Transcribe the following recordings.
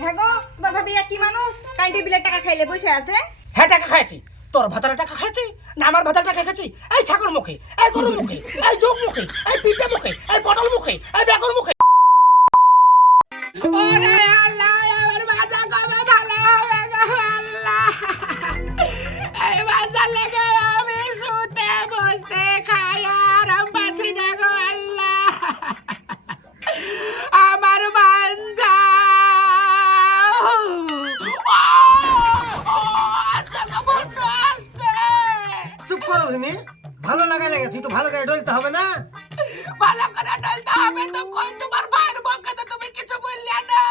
হ্যাঁ গো, তোমার ভাবি কি মানুষ? কারেন্টের বিলের টাকা খাইলে বসে আছে? হ্যাঁ টাকা খাইছি। তোর ভাতার টাকা খাইছি না আমার ভাতার টাকা খাইছি? এই ছাগল মুখে, এই গরু মুখে, এই জোক মুখে, এই পিঁপড়ে মুখে, এই পটল মুখে, এই ব্যাগর মুখে। ভালো লাগা লেগেছে একটু ভালো করে ডলতে হবে না? ভালো করে ডলতে হবে তো কই তোমার ভাইয়ের বকে তো তুমি কিছু বললে না?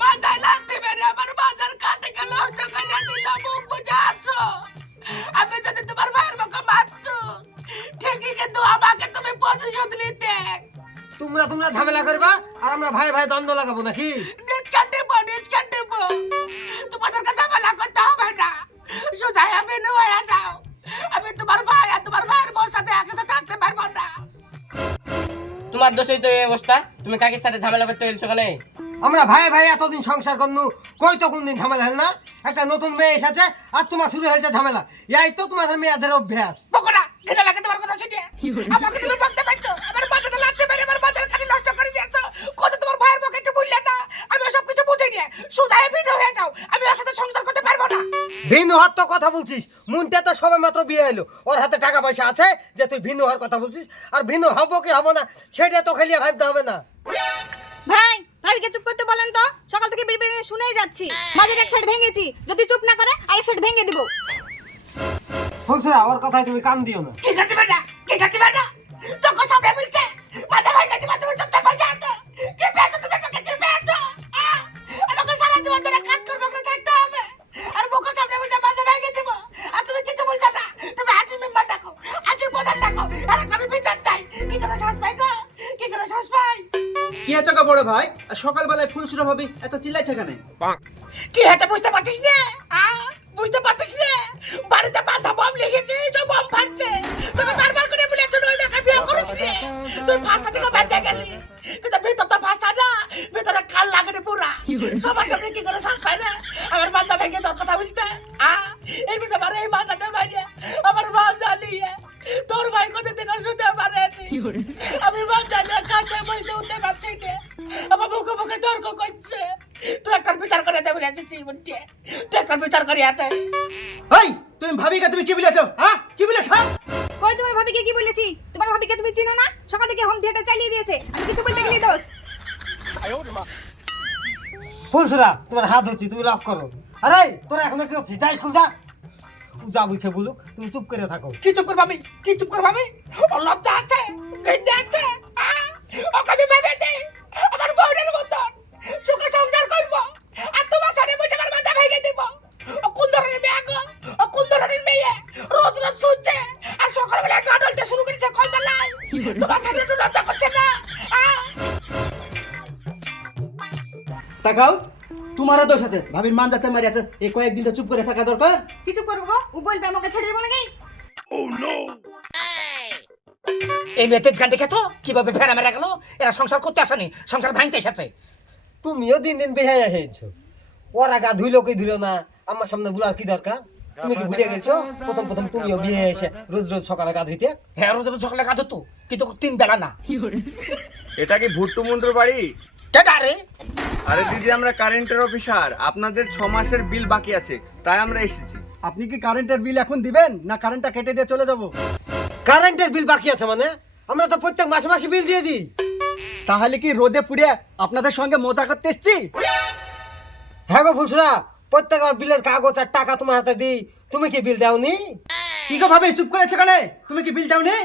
মাথায় লাথি মেরে আমার বাজার কাটে গেল নষ্ট করে দিল মুখ বুঝে আসো আমি যদি তোমার ভাইয়ের বকে মারতো ঠিকই কিন্তু আমাকে তুমি প্রতিশোধ নিতে। তোমরা তোমরা ঝামেলা করবা আর আমরা ভাই ভাই দ্বন্দ্ব লাগাবো নাকি? নিজ কাটিব নিজ কাটিব তোমাদের কাছে ঝামেলা করতে হবে না। সুধাই আমি হয়ে তোমার দোষই তো এই অবস্থা। তুমি কাকির সাথে ঝামেলা করতে হয়েছো কেন আমরা ভাই ভাই এতদিন সংসার করনু কই তো কোনদিন ঝামেলা হল না? একটা নতুন মেয়ে এসেছে আর তোমার শুরু হয়েছে ঝামেলা। এই তো তোমাদের মেয়েদের অভ্যাস। বকরা কেন লাগে তোমার কথা শুনে আমাকে তুমি বলতে পারছ? আমার মাথাতে বলছিস? মুনটা তো সবে মাত্র বিয়ে এলো ওর হাতে টাকা পয়সা আছে যে তুই ভিন্ন হওয়ার কথা বলছিস। আর ভিন্ন হব কি হব না সেটা তো খেলিয়ে ভাবতে হবে না। ভাই ভাবিকে চুপ করতে বলেন তো? সকাল থেকে বিড়বিড় শুনেই যাচ্ছি। মাঝের এক সাইড ভেঙেছি যদি চুপ না করে আরেক সাইড ভেঙে দিব। ফুলসুরা ওর কথায় তুমি কান দিও না। কি করতে পারে না কি করতে পারে না তোকে সামনে বলছে। মাথা ভাই তুমি চুপচাপ বসে আছো। কি পেয়েছ তুমি? বড় ভাই আর সকালবেলায় ফুলসুরা ভাবি এত চিল্লাইছে কেন? কি হয়েছে বুঝতে পারছিস না? বুঝতে পারছিস না? বাড়িতে বাধা বম লেগেছে সব বম ফাটছে। তোকে বারবার করে বলেছে নই মেয়েকে বিয়ে করিস রে তুই ভাষা থেকে বেঁচে গেলি। কিন্তু ভিতর তো ভাষা না ভিতরে কাল লাগে পুরা সবার সামনে কি করে শ্বাস পায় না দেবে বলেছিস জীবনকে তুই একটা বিচার করে হাতে এই তুমি ভাবিকে তুমি কি বলেছ? হ্যাঁ? কি বলেছ? কই তোমার ভাবিকে কি বলেছি? তোমার ভাবিকে তুমি চিনো না? সকাল থেকে হোম থিয়েটার চালিয়ে দিয়েছে। আমি কিছু বলতে গেলি দোষ। ফুলসুরা তোমার হাত হচ্ছি তুমি লক করো। আরে তোরা এখনও কি হচ্ছিস যাই স্কুল যা। যা বুঝছে বলুক তুমি চুপ করে থাকো। কি চুপ করব আমি? কি চুপ করব আমি? লজ্জা আছে গন্ডে আছে? ওকে আমি ভেবেছি আমার বউরের মতন সুখে সংসার করব আর তোমার সাথে বসে আমার মাথা ভেঙে দিব। ও কোন ধরনের মেয়ে গো ও কোন ধরনের মেয়ে। রোজ রোজ শুনছে। আর সকালবেলা গা ঢলতে শুরু করেছে কথা তোমার সাথে একটু লজ্জা করছে না? তাকাও তোমারও দোষ আছে। ভাবির মান যাতে মারি আছে। এই কয়েকদিন তো চুপ করে থাকা দরকার। কিছু করব গো? ও বলবে আমাকে ছেড়ে দেবো নাকি? এই মেয়ে তেজ গান দেখেছ? কীভাবে ফেরা মেরা গেল? এরা সংসার করতে আসেনি। সংসার ভাঙতে এসেছে। তুমিও দিন দিন বেহাইয়া হয়েছো। ওরা গা ধুইলো কি ধুইলো না? আমার সামনে বলার কি দরকার? তুমি কি ভুলে গেছো প্রথম প্রথম তুমিও বিয়ে এসে রোজ রোজ সকালে গা ধুইতে। হ্যাঁ রোজ রোজ সকালে কাজ হতো কিন্তু তিন বেলা না। এটা কি ভুট্টু মুন্ডুর বাড়ি? কেটা রে? আরে দিদি আমরা কারেন্টের অফিসার। আপনাদের ছ মাসের বিল বাকি আছে তাই আমরা এসেছি। আপনি কি কারেন্টের বিল এখন দিবেন না কারেন্টটা কেটে দিয়ে চলে যাব? কারেন্টের বিল বাকি আছে মানে? আমরা তো প্রত্যেক মাসে মাসে বিল দিয়ে দিই। তাহলে কি রোদে পুড়ে আপনাদের সঙ্গে মজা করতে এসছি? হ্যাঁ গো ফুলসুরা প্রত্যেক বিলের কাগজ আর টাকা তোমার হাতে দিই। তুমি কি বিল দাওনি? কি গো ভাবে চুপ করেছ কেন? তুমি কি বিল যাওনি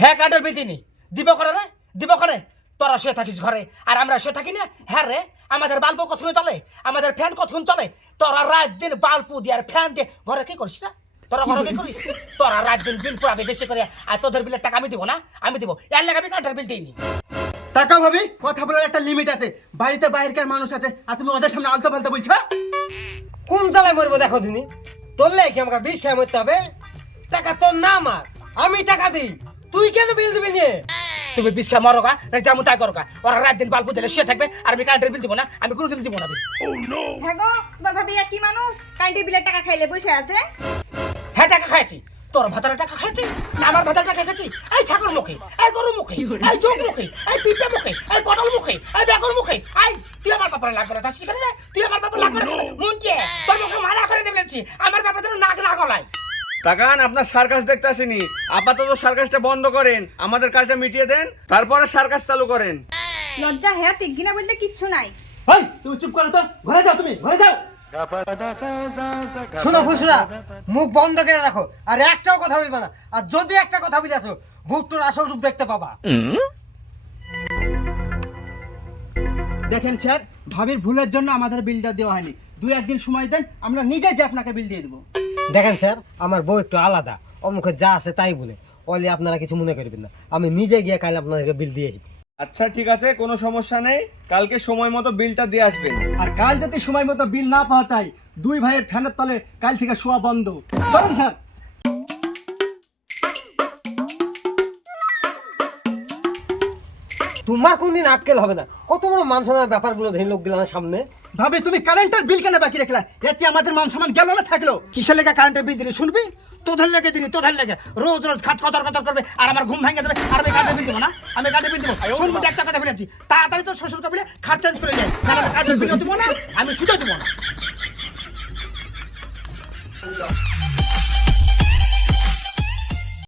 হ্যাঁ কাঠের বিলতিনি দিব করে রে দিব করে। তোরা শুয়ে থাকিস ঘরে। আর আমরা শুয়ে থাকি না? হ্যাঁ রে আমাদের বাল্ব কখন চলে আমাদের ফ্যান কখন চলে তোরা রাত দিন বাল্বু দিয়ে আর ফ্যান দিয়ে ঘরে কি করিস না তোরা ঘরে কি করিস? তোরা রাত দিন বিল পুরাবে বেশি করে। আর তোদের বিলের টাকা আমি দিব না? আমি দিব। এর লাগে আমি কাঠের বিল দিইনি? টাকা ভাবি কথা বলার একটা লিমিট আছে। বাড়িতে বাইরেকার মানুষ আছে আর তুমি ওদের সামনে আলতো পাল্টা বলছো কোন জ্বালায় মরবো দেখো দিনি? তোরলে কি আমাকে বিষ খেয়ে মরতে হবে? টাকা তোর না আমার আমি টাকা দিই। তুই কেন বিল দিবি নিয়ে? তুমি বিষ খেয়ে মরো গা না যেমন তাই করো গা। ওরা রাত দিন বাল্ব দিলে শুয়ে থাকবে আর আমি কারেন্টের বিল দিব না আমি কোনোদিন দিব না বিল। হ্যাঁ গো তোমার ভাবি কি মানুষ? কারেন্টের বিলের টাকা খাইলে বসে আছে? হ্যাঁ টাকা খাইছি। তোর ভাতার টাকা খাইছি না আমার ভাতার টাকা খাইছি? এই ছাগল মুখে এই গরু মুখে এই যোগ মুখে এই পিঁপড়ে মুখে এই পটল মুখে এই বেগুন মুখে এই তুই আমার বাপারে লাগ করে যাচ্ছিস কেন? তুই আমার বাপারে লাগ করে মুঞ্চে তোর মুখে মালা করে দেবেছি আমার বাবা যেন নাক না গলায়। তাকান আপনার সার্কাস দেখতে আসেনি। আপাতত সার্কাসটা বন্ধ করেন। আমাদের কাজটা মিটিয়ে দেন তারপরে সার্কাস চালু করেন। লজ্জা হ্যাঁ টিকগিনা বলতে কিচ্ছু নাই। এই তুমি চুপ করো তো। ঘরে যাও তুমি ঘরে যাও। শোনো ফুসরা মুখ বন্ধ করে রাখো। আর একটাও কথা বলবা না। আর যদি একটা কথা বলে আসো ভুট্টোর আসল রূপ দেখতে পাবা। দেখেন স্যার ভাবির ভুলের জন্য আমাদের বিলটা দেওয়া হয়নি। দু একদিন সময় দেন আমরা নিজে যে আপনাকে বিল দিয়ে দেবো। দেখেন স্যার আমার বউ একটু আলাদা। অমুখে যা আছে তাই বলে। অলি আপনারা কিছু মনে করবেন না। আমি নিজে গিয়ে কাল আপনাদেরকে বিল দিয়ে আসব আচ্ছা ঠিক আছে কোনো সমস্যা নেই। কালকে সময় মতো বিলটা দিয়ে আসবেন। আর কাল যদি সময় মতো বিল না পাওয়া চাই দুই ভাইয়ের ফ্যানের তলে কাল থেকে শোয়া বন্ধ। চলুন স্যার। তোমার কোনদিন আটকেল হবে না। কত বড় মান সম্মানের ব্যাপারগুলো ধরে লোকগুলো আমার সামনে। ভাবি তুমি কারেন্টের বিল কেন বাকি রাখলা? এতে আমাদের মান সম্মান গেল না থাকল? কিসের লেগে কারেন্টের বিল দিলি শুনবি? তোদের লেগে দিনি তোদের লেগে। রোজ রোজ খাট কতর কতর করবে আর আমার ঘুম ভেঙে যাবে আর আমি কারেন্টের বিল দেবো না আমি কারেন্টের বিল দেবো। শুনব একটা কথা বলেছি তাড়াতাড়ি তো শ্বশুর কাপড়ে খাট চেঞ্জ করে তাহলে আমি বিল দেবো না আমি শুধু দেবো না।